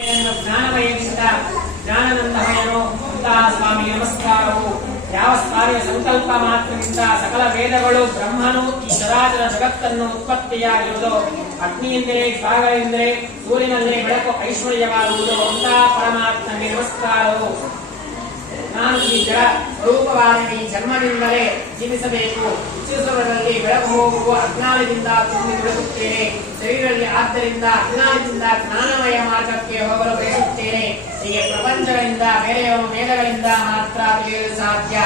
ಜ್ಞಾನಮಯದಿಂದ ಜ್ಞಾನನಂದಮಯನು ಅಂತಹ ಸ್ವಾಮಿಗೆ ನಮಸ್ಕಾರವು. ಯಾವ ಸ್ವಾಮಿಯ ಸಂಕಲ್ಪ ಮಾತ್ರದಿಂದ ಸಕಲ ವೇದಗಳು ಬ್ರಹ್ಮನು ಈ ಚರಾಚರ ಜಗತ್ತನ್ನು ಉತ್ಪತ್ತಿಯಾಗಿರುವುದು, ಅಗ್ನಿಯಿಂದಲೇ ಜ್ವಾಲೆಯಿಂದಲೇ ಸೂರ್ಯನಲ್ಲೇ ಬೆಳಕು ಐಶ್ವರ್ಯವಾಗುವುದು ಅಂತಹ ಪರಮಾತ್ಮನಿಗೆ ನಮಸ್ಕಾರವು. ನಾನು ಈ ಜಡ ಸ್ವರೂಪವಾದ ಈ ಜನ್ಮದಿಂದಲೇ ಜೀವಿಸಬೇಕು. ಉಚ್ಚಿಸುವುದರಲ್ಲಿ ಬೆಳಕು ಹೋಗುವ ಅಜ್ಞಾನದಿಂದ ತುಂಬಿ ಬಿಡುತ್ತೇನೆ. ಶರೀರದಲ್ಲಿ ಆದ್ದರಿಂದ ಅಜ್ಞಾನದಿಂದ ಜ್ಞಾನಮಯ ಮಾರ್ಗಕ್ಕೆ ಹೋಗಲು ಬಯಸುತ್ತೇನೆ. ಹೀಗೆ ಪ್ರಪಂಚಗಳಿಂದ ಬೇರೆಯವರು ವೇದಗಳಿಂದ ಮಾತ್ರ ತಿಳಿಯಲು ಸಾಧ್ಯ.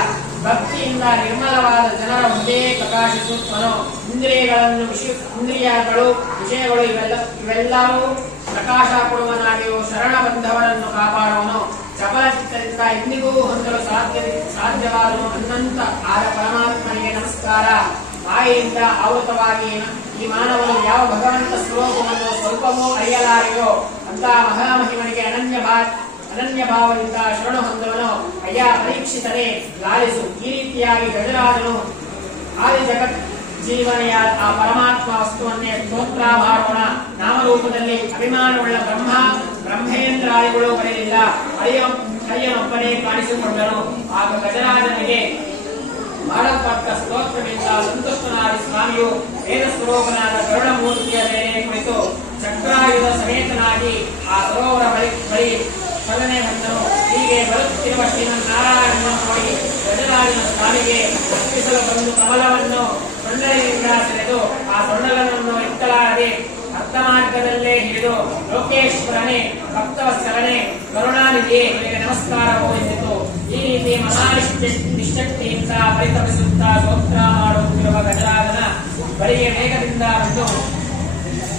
ಭಕ್ತಿಯಿಂದ ನಿರ್ಮಲವಾದ ಜನರ ಮುಂದೆ ಪ್ರಕಾಶಿಸುತ್ತನು. ಇಂದ್ರಿಯಗಳು ವಿಷಯಗಳು ಇವೆಲ್ಲವೂ ಪ್ರಕಾಶ ಕೊಡುವನಾಗಿಯೂ ಶರಣ ಬಂಧವರನ್ನು ಕಾಪಾಡುವನು. ಚಪಲ ಚಿತ್ತದಿಂದ ಎಂದಿಗೂ ಹೊಂದಲು ಸಾಧ್ಯವಾದನು ಅನಂತ ಆದ ಪರಮಾತ್ಮನಿಗೆ ನಮಸ್ಕಾರ. ಮಾಯೆಯಿಂದ ಆವೃತವಾಗಿ ಈ ಮಾನವನು ಯಾವ ಭಗವಂತ ಸ್ವರೂಪವನ್ನು ಸ್ವಲ್ಪವೂ ಅರಿಯಲಾರೆಯೋ ಅಂತಹ ಮಹಾಮಹಿಮನಿಗೆ ಅನನ್ಯ ಭಾವದಿಂದ ಶರಣು ಹೊಂದುವನು. ಅಯ್ಯ ಪರೀಕ್ಷಿತನೇ ಲಾಲಿಸು. ಈ ರೀತಿಯಾಗಿ ಗಜರಾಜನು ಆದಿ ಜಗತ್ ಜೀವನೆಯಾದ ಆ ಪರಮಾತ್ಮ ವಸ್ತುವನ್ನೇ ಸ್ತೋತ್ರ ಮಾಡೋಣ. ನಾಮರೂಪದಲ್ಲಿ ಅಭಿಮಾನವುಳ್ಳ ಬ್ರಹ್ಮೇಂದ್ರಾದಿಗಳು ಬರಲಿಲ್ಲ. ಅಯ್ಯನೊಬ್ಬನೇ ಕಾಣಿಸಿಕೊಂಡನು. ಆಗ ಗಜರಾಜನಿಗೆ ಮಾಡಲ್ಪಟ್ಟ ಸ್ತೋತ್ರದಿಂದ ಸಂತುಷ್ಟನಾದ ಸ್ವಾಮಿಯು ವೇದ ಸ್ವರೂಪನಾದ ಕರುಣಮೂರ್ತಿಯ ಮೇಲೆ ಕುಳಿತು ಚಕ್ರಾಯುಧ ಸಮೇತನಾಗಿ ಆ ಸರೋವರ ಬಳಿ ಸ್ಮರಣೆ ಬಂದನು. ಹೀಗೆ ಬರುತ್ತಿರುವ ಶ್ರೀಮನ್ನಾರಾಯಣನ ನೋಡಿ ಗಜರಾಜನ ಸ್ವಾಮಿಗೆ ಅರ್ಪಿಸಲು ಬಂದು ಕಮಲವನ್ನು ಸೊಂಡಲಿನಿಂದ ಸೆಳೆದು ಆ ಸೊಂಡಲನ್ನು ಎತ್ತಲಾರದೆ ಅರ್ಧ ಮಾರ್ಗದಲ್ಲೇ ಹಿಡಿದು ಲೋಕೇಶ್ವರನೇ, ಭಕ್ತವತ್ಸಲನೇ, ಕರುಣಾನಿಧಿಯೇ ನಿನಗೆ ನಮಸ್ಕಾರವೋ ಎಂದಿತು. ಈ ರೀತಿ ಮಹಾನಿಷ್ಠಕ್ತಿಯಿಂದ ಪರಿತಪಿಸುತ್ತಾ ಸ್ತೋತ್ರ ಮಾಡುತ್ತಿರುವ ಗಜರಾಜನ ಬಳಿಗೆ ವೇಗದಿಂದ ಬಂದು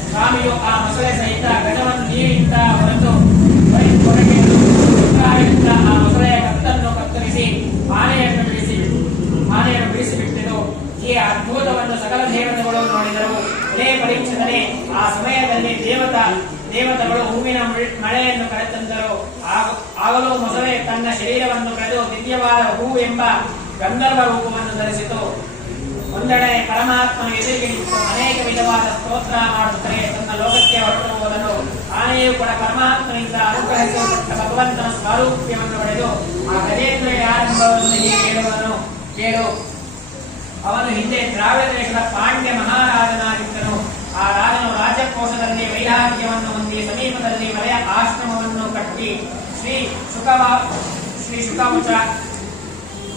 ಸ್ವಾಮಿಯು ಆ ಮೊಸಳೆ ಸಹಿತ ಗಜವನ್ನು ನೀರಿನಿಂದ ಹೊರತು ಹೊರಗೆ ಆ ಮೊಸಳೆಯ ಕತ್ತನ್ನು ಕತ್ತರಿಸಿ ಆನೆಯನ್ನು ಬಿಡಿಸಿಬಿಟ್ಟಿತು. ಈ ಅದ್ಭುತವನ್ನು ಸಕಲ ದೇವತೆಗಳು ನೋಡಿದರು. ಇದೇ ಪರೀಕ್ಷಿತನೇ ಆ ಸಮಯದಲ್ಲಿ ದೇವತೆಗಳು ಹೂವಿನ ಮಳೆಯನ್ನು ಕರೆತಂದರು. ಆಗಲೂ ಮೊಸಳೆ ತನ್ನ ಶರೀರವನ್ನು ಕರೆದು ದಿವ್ಯವಾದ ಹೂ ಎಂಬ ಗಂಧರ್ವ ರೂಪವನ್ನು ಧರಿಸಿತು. ಒಂದೆಡೆ ಪರಮಾತ್ಮನ ಎದುರಿಗೆ ನಿಂತು ಅನೇಕ ವಿಧವಾದ ಸ್ತೋತ್ರ ಮಾಡುತ್ತಾರೆ. ತನ್ನ ಲೋಕಕ್ಕೆ ಹೊರಟು ಹೋದನು. ಆನೆಯು ಕೂಡ ಪರಮಾತ್ಮನಿಂದ ಅನುಗ್ರಹಿಸಲ್ಪಟ್ಟ ಭಗವಂತನ ಸ್ವಾರೂಪ್ಯವನ್ನು ಪಡೆದು ಆ ಗಜೇಂದ್ರ ಆರಂಭವನ್ನು ಹೀಗೆ ಕೇಳು. ಅವನು ಹಿಂದೆ ದ್ರಾವಿಡ ದೇಶದ ಪಾಂಡ್ಯ ಮಹಾರಾಜನಾಗಿದ್ದನು. ಆ ರಾಜನು ರಾಜಕೋಶದಲ್ಲಿ ವೈರಾಗ್ಯವನ್ನು ಹೊಂದಿ ಸಮೀಪದಲ್ಲಿ ಮಲೆಯ ಆಶ್ರಮವನ್ನು ಕಟ್ಟಿ ಶ್ರೀ ಶುಕಮುಚ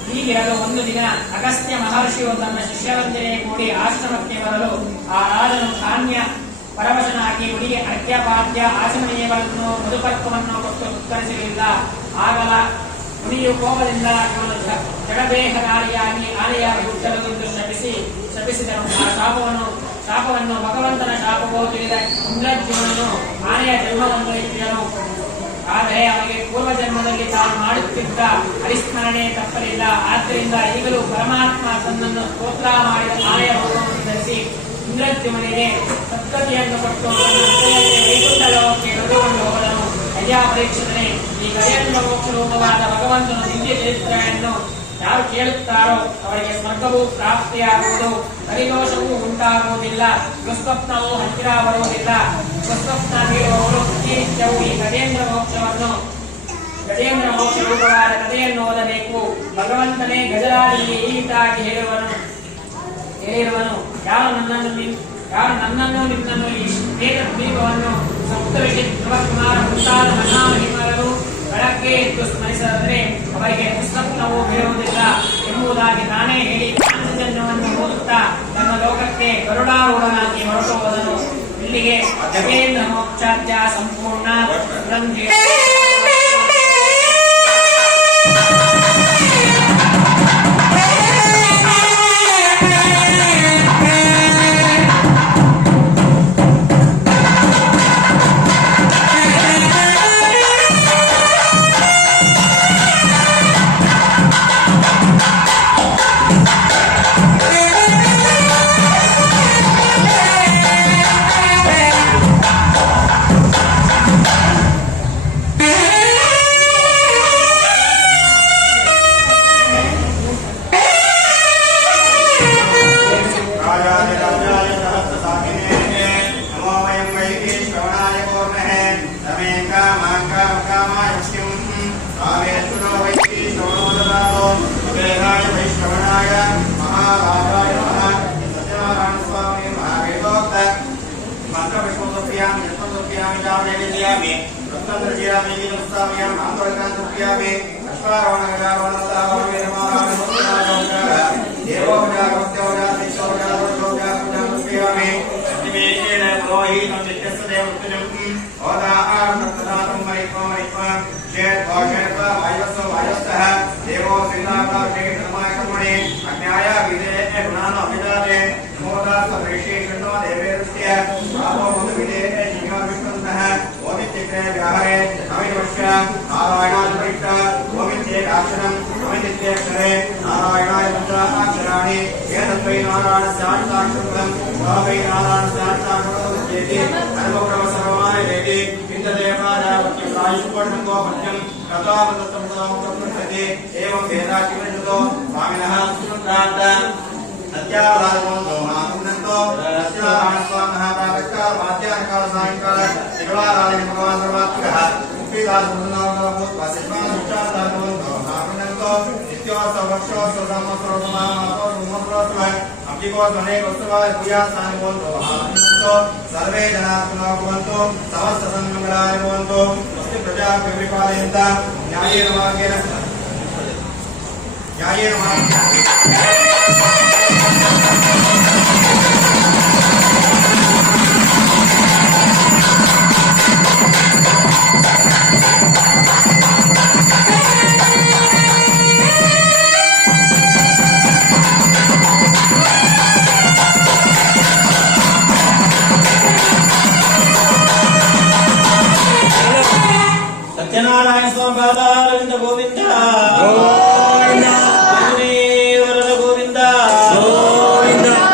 ಹೀಗಿರಲು ಒಂದು ದಿನ ಅಗಸ್ತ್ಯ ಮಹರ್ಷಿಯು ತನ್ನ ಶಿಷ್ಯರೊಂದಿಗೆ ಕೂಡಿ ಆಶ್ರಮಕ್ಕೆ ಬರಲು ಆ ರಾಜನು ಧಾನ್ಯ ಪರವಶನಾಗಿ ಹುಡುಗಿ ಅರ್ಘ್ಯಪಾದ್ಯ ಆಚಮನೀಯಗಳನ್ನು ಮಧುಪರ್ಕವನ್ನು ಕೊಟ್ಟು ಉತ್ತರಿಸಲಿಲ್ಲ. ಆಗಲ ಮುನಿಯು ಕೋಪದಿಂದ ಜಡಬೇಹಕಾರಿಯಾಗಿ ಆನೆಯಾಗಿ ಹುಟ್ಟಲು ಎಂದು ಶಪಿಸಿದನು. ಆ ಶಾಪವನ್ನು ಭಗವಂತನ ಶಾಪವೋ ತಿಳಿದ ಇಂದ್ರದ್ಯುಮ್ನನು ಆನೆಯ ಜನ್ಮವನ್ನು ಎತ್ತಿದನು. ಆದರೆ ಅವನಿಗೆ ಪೂರ್ವ ಜನ್ಮದಲ್ಲಿ ತಾನು ಮಾಡುತ್ತಿದ್ದ ಹರಿಸ್ಮರಣೆ ತಪ್ಪಲಿಲ್ಲ. ಆದ್ದರಿಂದ ಈಗಲೂ ಪರಮಾತ್ಮ ತನ್ನನ್ನು ಸ್ತೋತ್ರ ಮಾಡಿದ ಆನೆಯ ರೂಪವನ್ನು ಧರಿಸಿ ಇಂದ್ರದ್ಯುಮ್ನಿಗೆ ಸದ್ಗತಿಯನ್ನು ಕೊಟ್ಟು ವೈಕುಂಠ ಲೋಕಕ್ಕೆ ಕರೆದುಕೊಂಡು ಹೋದನು. ಅಯ್ಯ ಪರೀಕ್ಷಿತನೇ, ಈ ಗಜೇಂದ್ರ ಮೋಕ್ಷ ರೂಪವಾದ ಭಗವಂತನ ದಿವ್ಯ ಚರಿತ್ರೆಯನ್ನು ಯಾರು ಕೇಳುತ್ತಾರೋ ಅವರಿಗೆ ಸ್ವರ್ಗವೂ ಪ್ರಾಪ್ತಿಯಾಗುವುದು, ಹರಿದೋಷವೂ ಉಂಟಾಗುವುದಿಲ್ಲ, ದುಸ್ವಪ್ನವೂ ಹತ್ತಿರ ಬರುವುದಿಲ್ಲ. ದುಸ್ವಪ್ನ ಬೀಳುವವರು ಪ್ರತಿನಿತ್ಯವೂ ಈ ಗಜೇಂದ್ರ ಮೋಕ್ಷ ರೂಪವಾದ ಕಥೆಯನ್ನು ಓದಬೇಕು. ಭಗವಂತನೇ ಗಜರಾಜನಿಗೆ ಈ ರೀತಿಯಾಗಿ ಹೇಳಿರುವನು, ಯಾರು ನನ್ನನ್ನು ನಿನ್ನನ್ನು ಈ ವೇದ ದೀಪವನ್ನು ಸಪ್ತಋಷಿ ಧ್ರುವಕುಮಾರ ಮುಂತಾದ ಮಹಾಮಹಿಮರು ಬೆಳಗ್ಗೆ ಎದ್ದು ಸ್ಮರಿಸಿದರೆ ಅವರಿಗೆ ದುಸ್ವಪ್ನವೂ ಬೀಳುವುದಿಲ್ಲ ಎಂಬುದಾಗಿ ನಾನೇ ಹೇಳಿ ಪಾಂಚಜನ್ಯವನ್ನು ಓದುತ್ತಾ ತನ್ನ ಲೋಕಕ್ಕೆ ಗರುಡಾರೂಢನಾಗಿ ಹೊರಟು ಹೋದನು. ಇಲ್ಲಿಗೆ ಗಜೇಂದ್ರ ಮೋಕ್ಷಾದ್ಯ ಸಂಪೂರ್ಣ. सर्वे जना समस्त सन्मंगलानि भवन्तु स्वस्ति प्रजा परिपालयन्ता न्यायेन मार्गेण సత్యనారాయణ స్వామి పాదారవింద గోవింద వరద గోవింద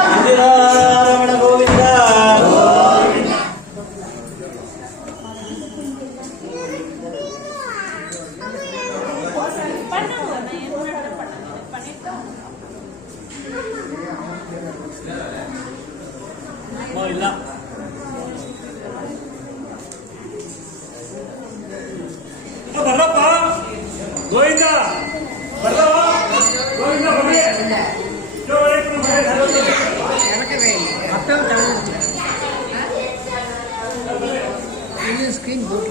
ఇందిరారమణ గోవింద ಇಲ್ಲ ಬರ್ರಪ್ಪ ಗೋವಿಂದ ಬರ್ರವ ಗೋವಿಂದ ಬನ್ನಿ ಸ್ಕ್ರೀನ್ ಬೋಟ್